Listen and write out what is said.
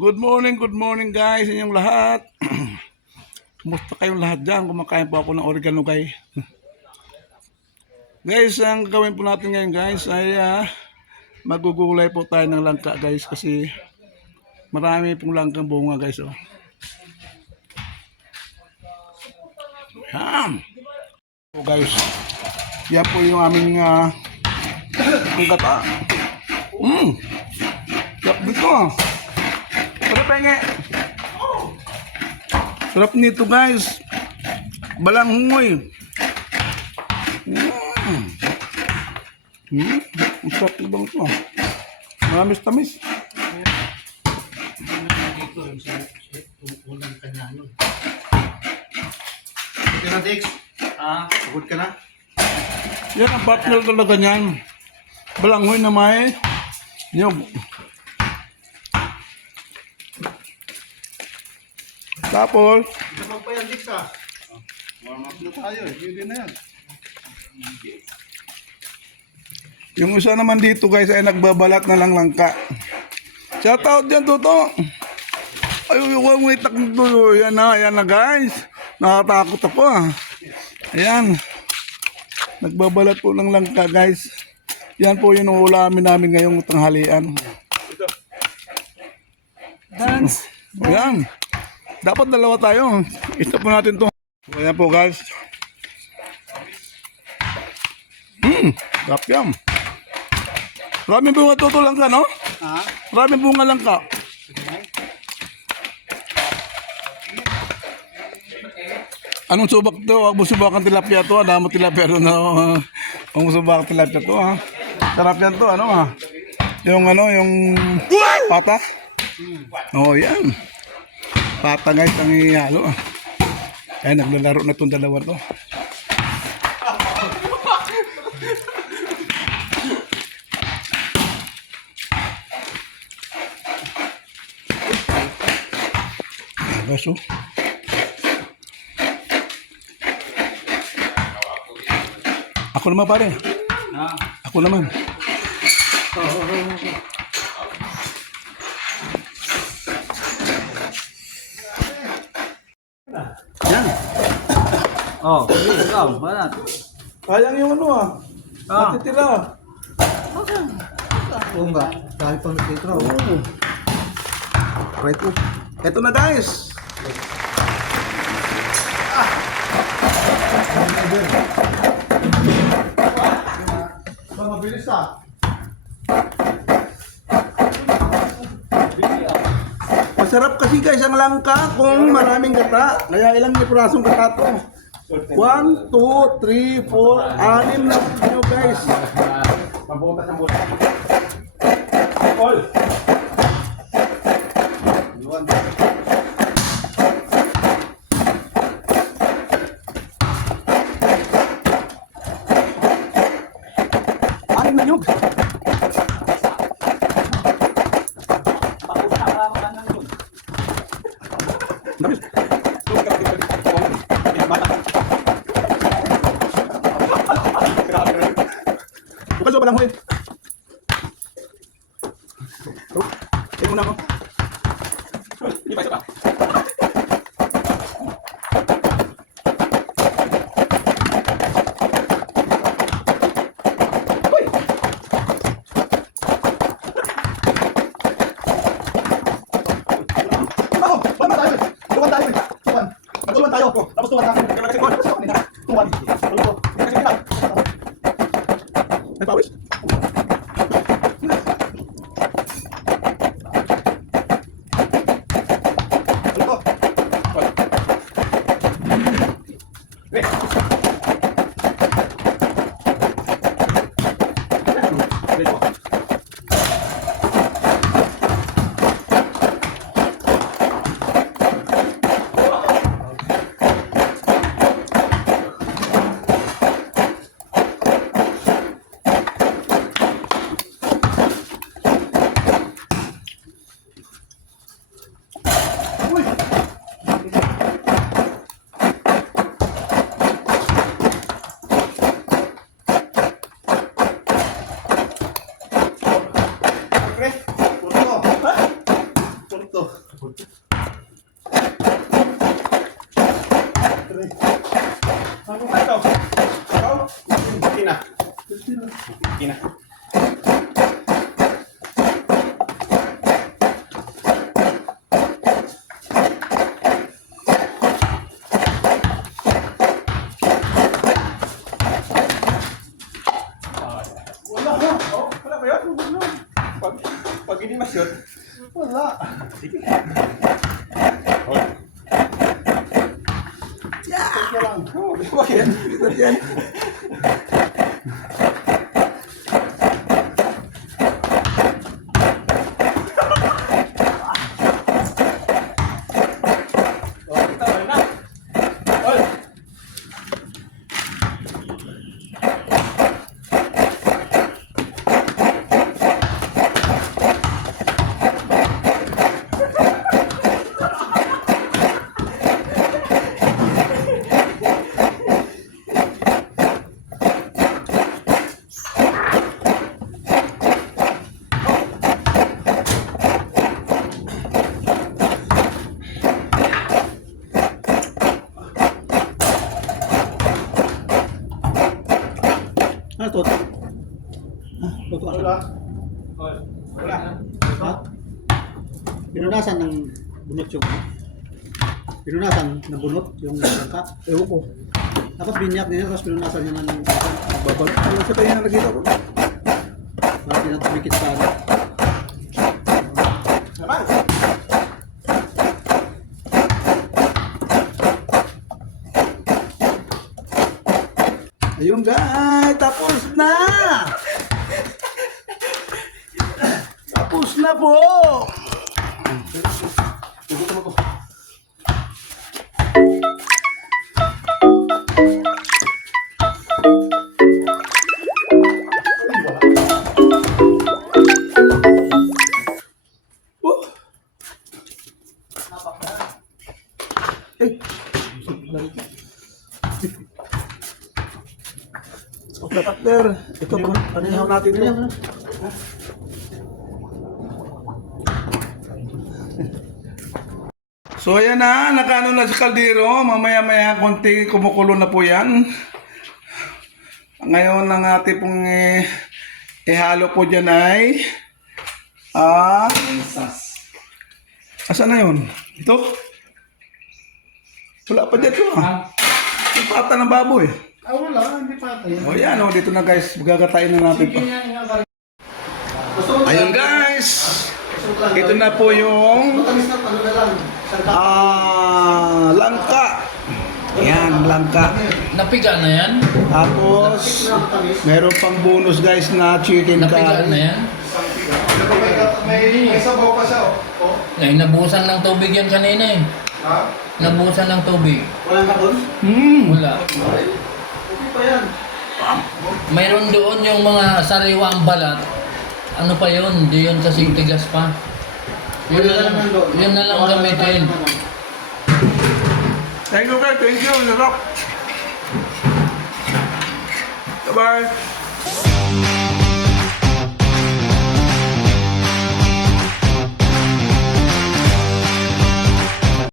Good morning guys, inyong lahat. Kumusta kayong lahat dyan? Kumakain po ako ng oregano guys. Guys, ang gawin po natin ngayon guys ay magugulay po tayo ng langka guys kasi marami pong langkang bunga guys. Oh. Yan. So guys, yan po yung aming gata. Sarap dito Sarap penge. Sarap nito guys. Balang hungoy. Ang sarap na bang ito. Maramis tamis. Dito sa unang kanya. Okay na, Dix? Pagod ka na? Yan ang partner talaga niyan. Balanghoy na may niyog. Tapos, Ito pa yan, Dix, warm up na tayo. Hindi na yan. yung isa naman dito guys ay nagbabalat na lang langka. Shout out dyan, Toto. Ay, huwag mo itak nito. Yan na guys. Nakatakot ako Ayan. Nagbabalat po ng langka guys. Yan po yung ulamin namin ngayong tanghalian. Dance. Ayan. Dapat dalawa tayo. Ito po natin to. Ayan po guys. Sarap yan. Maraming bunga toto lang ka, no? Maraming bunga lang ka. Anong subak to? Huwag mo subakan tilapia to. Dami mo tilapia to na. Huwag mo subakan tilapia to Sarap yan to. Yung pata. Oh, yan. Pata guys ang ihalo. Ay, naglalaro na itong dalawa to. Baso. Ako naman pare. Ako naman. Yan. Sige, ikaw, banat. Sayang yung matitira. Oo nga. Dahil pang nagtitro. Right up. Ito na guys. Mabilis Masarap kasi guys ang langka kung maraming gata. Kaya ilang pirasong gata to? 1, 2, 3, 4, 6 na nyo guys. Pabutas ang butas. All. Anim na nyug. Bukan so palang huli. Ito muna ako. Hindi pa isa pa. Tuwan tayo. Tapos tuwan tayo. Tuwan. Nagpawis. ba yun? Pag hindi ma-shoot, wala. Sige. Sige lang. Oh, di ba yan? Yan. Tama na. Oy. Ano to? Toto ka. Wala. Oy. Wala. Ha? Pinunasan ng bunot yung pinunasan ng bunot yung bangka. Ewan ko. Dapat binyak niya tapos pinunasan niya ng Babalak ko lang sa tayo na nakita ko. para di na tumikit sa ano. Naman. Ayun guys, tapos na! Tapos na po! Oh. Eh. Okay, partner. Ito po. Panihaw natin ito. So ayan na, nakano na si kaldero. Mamaya-maya konti kumukulo na po yan. Ngayon ang ating pong ihalo po dyan ay asan na yun? Ito? Wala pa dyan ito Yung pata ng baboy. Ah, wala. Hindi pa tayo. O yan, dito na guys. Gagatain na natin pa. Ayun guys. Ito na po yung Matamis na ano na lang. langka. Yan, langka. Napiga na yan? Tapos, meron pang bonus guys na chicken Napiga na curry. yan? May sabaw pa siya. Oh. Ay, nabuhusan ng tubig yan kanina eh. Ha? Nabuhusan ng tubig. Walang kapon? Wala. Okay pa yan. Mayroon doon yung mga sariwang balat. Ano pa yun? Di yun kasing tigas pa. Yun na lang gamitin. Thank you guys. Thank you. Sarap. Bye-bye.